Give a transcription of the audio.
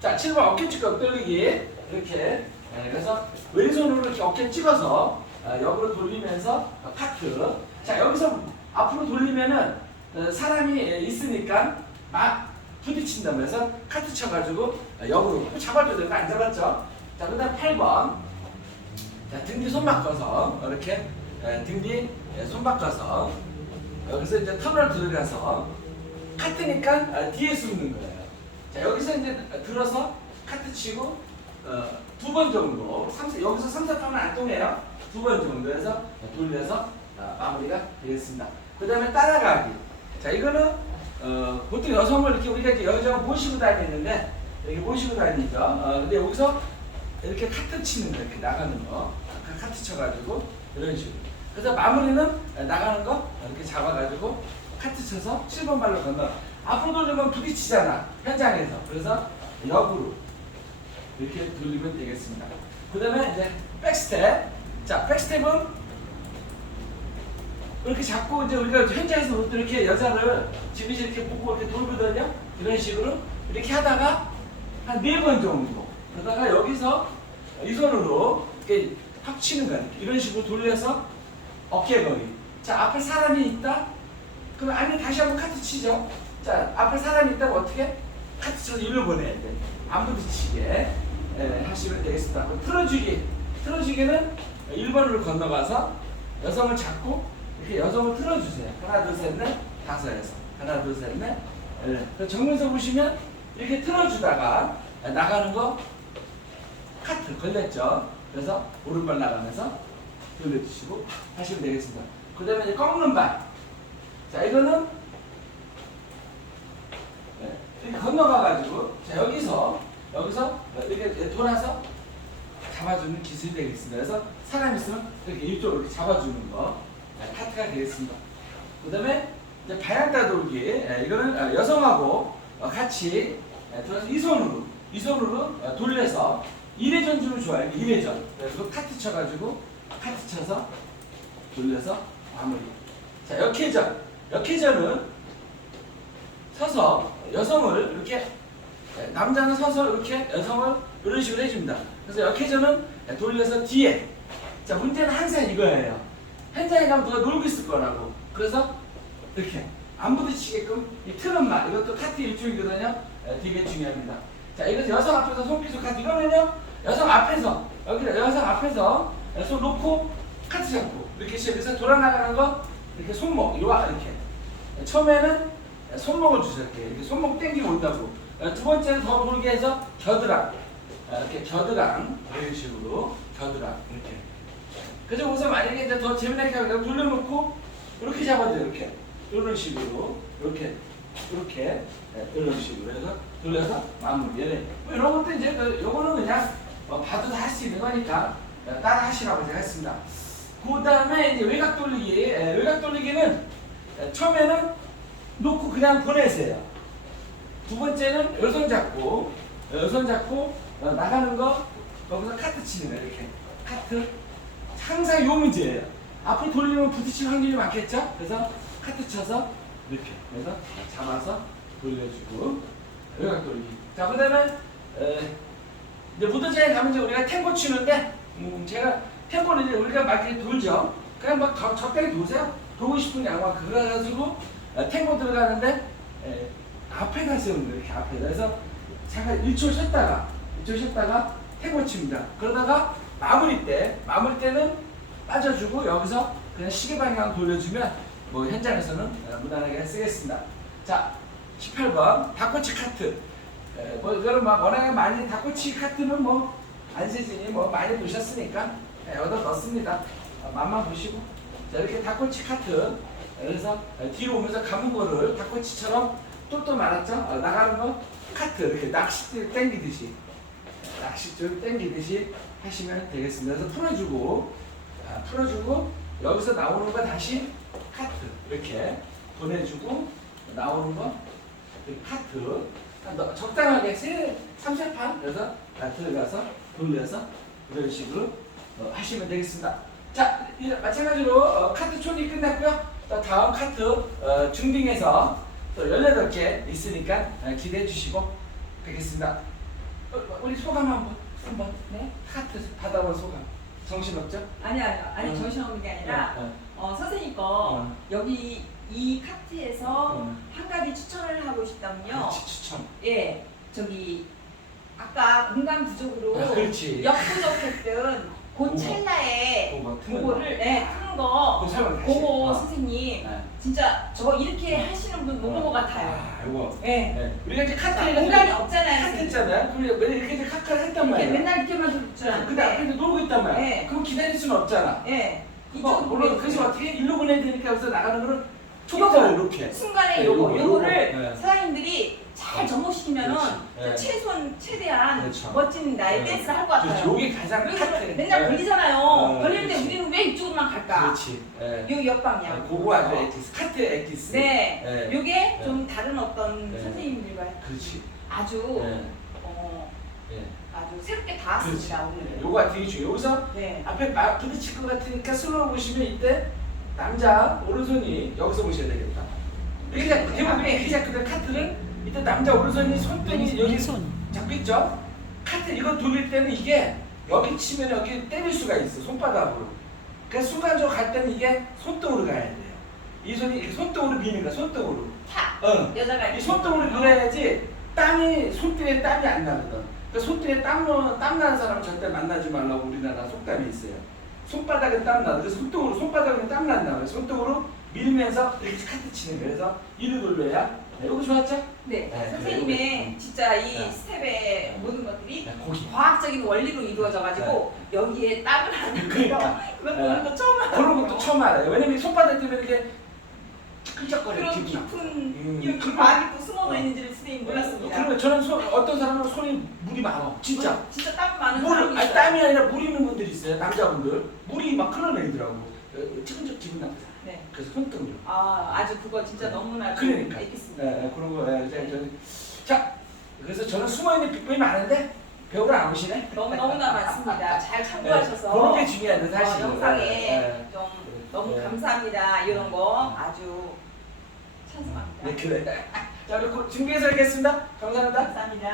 자, 7번 어깨 쭉 돌리기. 이렇게. 네, 그래서 왼손으로 이렇게 어깨 찍어서 어, 옆으로 돌리면서 어, 카트. 자, 여기서 앞으로 돌리면은 어, 사람이 예, 있으니까 막 부딪힌다 그래서 카트 쳐가지고 어, 역으로 잡아줘야 되고 안 잡았죠? 자, 그 다음 8번. 자, 등 뒤 손 바꿔서 이렇게 예, 등뒤 손 바꿔서 여기서 이제 터널 들어가서 카트니까 아, 뒤에 숨는 거예요. 자, 여기서 이제 들어서 카트 치고 어, 두 번 정도, 삼, 여기서 3, 4번은 안 통해요. 두 번 정도 해서 돌려서 어, 마무리가 되겠습니다. 그 다음에 따라가기. 자, 이거는 어, 보통 여성을 이렇게 우리가 이제 여자가 모시고 다니는데 이렇게 모시고 다니죠. 어, 근데 여기서 이렇게 카트 치는 거, 이렇게 나가는 거. 아까 카트 쳐가지고 이런 식으로. 그래서 마무리는 나가는 거 이렇게 잡아가지고 카트 쳐서 7번 발로 건너. 앞으로 돌리면 부딪히잖아. 현장에서. 그래서 역으로 이렇게 돌리면 되겠습니다. 그 다음에 이제 백스텝. 자, 백스텝은 이렇게 잡고 이제 우리가 현장에서 또 이렇게 여자를 집에서 이렇게 보고 이렇게 돌거든요. 이런 식으로 이렇게 하다가 한 네 번 정도. 그러다가 여기서 이 손으로 이렇게 확 치는 거야. 이런 식으로 돌려서 어깨 거리. 자, 앞에 사람이 있다? 그럼 아니 다시 한번 카트 치죠. 자, 앞에 사람이 있다면 어떻게? 카트 쳐서 일로 보내야 돼. 안 부딪히게 예, 하시면 되겠습니다. 틀어주기. 틀어주기는 1번으로 건너가서 여성을 잡고 이렇게 여성을 틀어주세요. 하나, 둘, 셋, 넷, 다섯에서. 하나, 둘, 셋, 넷. 예. 그래서 정면서 보시면 이렇게 틀어주다가 나가는 거 카트 걸렸죠. 그래서 오른발 나가면서 돌려주시고 하시면 되겠습니다. 그 다음에 꺾는 발. 자, 이거는 네, 건너가가지고 자, 여기서 여기서 이렇게 돌아서 잡아주는 기술이 되겠습니다. 그래서 사람 있으면 이렇게 이쪽으로 이렇게 잡아주는 거 네, 카트가 되겠습니다. 그 다음에 이제 바양 따 돌기 예, 이거는 어, 여성하고 어, 같이 예, 들어서 이 손으로 이 손으로 어, 돌려서 1회전 주면 좋아요. 1회전. 그래서 카트 쳐가지고 카트 쳐서 돌려서 마무리. 자 역회전. 역회전은 서서 여성을 이렇게 예, 남자는 서서 이렇게 여성을 이런 식으로 해줍니다. 그래서 역회전은 돌려서 뒤에. 자 문제는 항상 이거예요. 현장에 가면 누가 놀고 있을 거라고. 그래서 이렇게 안 부딪히게끔 이 트럼만 이것도 카트 일종이거든요. 예, 되게 중요합니다. 자 이것은 여성 앞에서 손기술 카트 이거는요 여성 앞에서 여기 여성 앞에서 손 놓고 카트 잡고 이렇게 시작해서 돌아 나가는 거 이렇게 손목 이와 이렇게. 처음에는 손목을 주세요. 이렇게, 이렇게 손목 당기고 온다고. 어, 두 번째는 더 모르게 해서 겨드랑 어, 이렇게 겨드랑 이런 식으로 겨드랑 이렇게. 그래서 우선 만약에 이제 더 재미나게 하려고 돌려놓고 이렇게 잡아줘요 이렇게. 이런 식으로 이렇게 이렇게 네, 이런 식으로 해서 돌려서 마무리. 네. 뭐 이런 것도 이제 그 요거는 그냥 어, 봐도 다 할 수 있는 거니까 어, 따라 하시라고 제가 했습니다 그 다음에 이제 외곽 돌리기. 예, 외곽 돌리기는 예, 처음에는 놓고 그냥 보내세요. 두 번째는 여손 잡고 여손 잡고 어, 나가는 거 거기서 카트 치는 거예요 이렇게. 카트. 항상 요 문제예요. 앞으로 돌리면 부딪힐 확률이 많겠죠? 그래서 카트 쳐서 이렇게. 그래서 잡아서 돌려주고 외곽 돌리기. 자 그 다음에 이제 무도장에 가면 이제 우리가 탱고 치는데 음, 제가 이제 우리가 막 이렇게 돌죠. 그냥 막 적- 적당히 도세요. 도고 싶은 양만 그래가지고 어, 탱고 들어가는데 에, 세우는 거예요 이렇게 앞에다 그래서 잠깐 1초 쉬었다가 1초 쉬었다가 탱고 칩니다. 그러다가 마무리 때 마무리 때는 빠져주고 여기서 그냥 시계 방향 돌려주면 뭐 현장에서는 어, 무난하게 쓰겠습니다. 자 18번 닭꼬치 카트. 에, 뭐 이거는 막 워낙에 많이 닭꼬치 카트는 뭐 안세진이 뭐 많이 보셨으니까 에, 얻어 넣습니다. 어, 맛만 보시고. 자 이렇게 닭꼬치 카트. 그래서 에, 뒤로 오면서 감은 거를 닭꼬치처럼 똘똘 말았죠? 어, 나가는 거 카트. 이렇게 낚싯줄 땡기듯이. 낚싯줄 땡기듯이 하시면 되겠습니다. 그래서 풀어주고 자, 풀어주고 여기서 나오는 거 다시 카트. 이렇게 보내주고 나오는 거 카트. 아, 너- 적당하게 세, 3세판? 그래서 다 들어가서 돌려서 이런 식으로 어, 하시면 되겠습니다. 자, 이제 마찬가지로 어, 카트 촌이 끝났고요. 또 다음 카트 어, 중딩에서 또 18개 있으니까 어, 기대해 주시고 뵙겠습니다. 어, 우리 소감 한번 한번 네? 카트 받아본 소감 정신없죠? 아니 아니 아니 어. 정신없는 게 아니라 어, 어, 선생님 거 어. 여기 이 카트에서 어. 한 가지 추천을 하고 싶다면요. 그렇지 추천 예, 저기 아까 공간 부족으로 아, 그렇지 역부족했던 그. 찰나에 그거 그거를 네, 트는 거 그거 설명 다시 그거 어. 선생님 네. 진짜 저 이렇게 하시는 분 못 본 것 같아요. 아 이거 예. 네. 우리가 이제 자, 카트 공간이 없잖아요. 카트 선생님. 했잖아요 그럼 왜 이렇게 이제 카카를 했단 이렇게 말이야 맨날 이렇게만 줄 근데 앞에 알았는데 이제 놀고 있단 말이야 네. 그럼 기다릴 수는 없잖아 예. 어, 이쪽으로 물론. 그래서 어떻게 일로 보내야 되니까 여기서 나가는 거는 초밥을 이렇게 순간에 네, 요거 요거, 요거를 요거. 네. 사장님들이 잘 접목시키면은. 네. 최소한 최대한 그렇죠. 멋진 나의 네. 댄스를 할 것 같아요. 요게 가장 그래서 카트 맨날 네. 걸리잖아요. 어, 걸리는데 그렇지. 우리는 왜 이쪽으로만 갈까? 그렇지 예. 요 옆방향. 그거 아주 에티스 카트 에티스 네. 네. 요게 네. 좀 다른 어떤 네. 선생님들과 그렇지 아주 예. 어, 예. 아주 새롭게 닿았습니다 오늘. 요거가 되게 중요해 여기서 네. 앞에 막 부딪힐 것 같으니까 슬로우 보시면 이때 남자 오른손이 여기서 보셔야 되겠다. 이렇게 네, 대부분 앞에. 이렇게 잡거든 카트를 이때 남자 오른손이 손등이 여기 잡고 있죠. 카트 이거 돌릴 때는 이게 여기 치면 여기 때릴 수가 있어 손바닥으로. 그래서 순간적으로 갈 때는 이게 손등으로 가야 돼요. 이 손이 이렇게 손등으로 미는 거야 손등으로. 탁 어. 여자가 이 손등으로 밀어야지 땀이 손등에 땀이 안 나거든. 그 손등에 땀, 땀 나는 사람 절대 만나지 말라고 우리나라 속담이 있어요. 손바닥에 땀 나도 그래서 손등으로 손바닥에 땀 난다. 그래서 손등으로 밀면서 이렇게 카트 치는 거예요. 그래서 이를 돌려야 네, 이거 좋았죠? 네. 네, 선생님의 진짜 이 네. 스텝의 모든 것들이 네, 고기. 과학적인 원리로 이루어져가지고 여기에 땀을 하는 거 그러니까. 그건 네. 오늘도 처음 알아요. 그런 것도 처음 알아요. 왜냐면 손바닥 때문에 이렇게 끈적거려 그런. 깊은 음, 이런 그런- 과학이 또 숨어져 어. 있는지를 선생님 몰랐습니다. 그러면 저는 손, 어떤 사람은 손이 물이 많아. 진짜. 어, 진짜 땀 많은 물, 사람이 아니. 땀이 아니라 물 있는 분들이 있어요. 남자분들. 물이 막 흘러내리더라고. 어, 찌근적 기분 나쁘다. 네. 그래서 손등으로. 아 아주 그거 진짜 너무나 그러니까. 알겠습니다. 네, 네, 그런 거. 네, 네, 네. 자, 그래서 저는 숨어 있는 비법이 많은데 배우러 안 오시네. 너무 너무나 많습니다. 잘 참고하셔서 네, 그런 게 중요한데 사실. 어, 영상에 네, 좀 너무 네. 감사합니다. 이런 거 아주 찬성합니다. 네, 그래. 자, 우리 곧 준비해서 하겠습니다. 감사합니다. 감사합니다.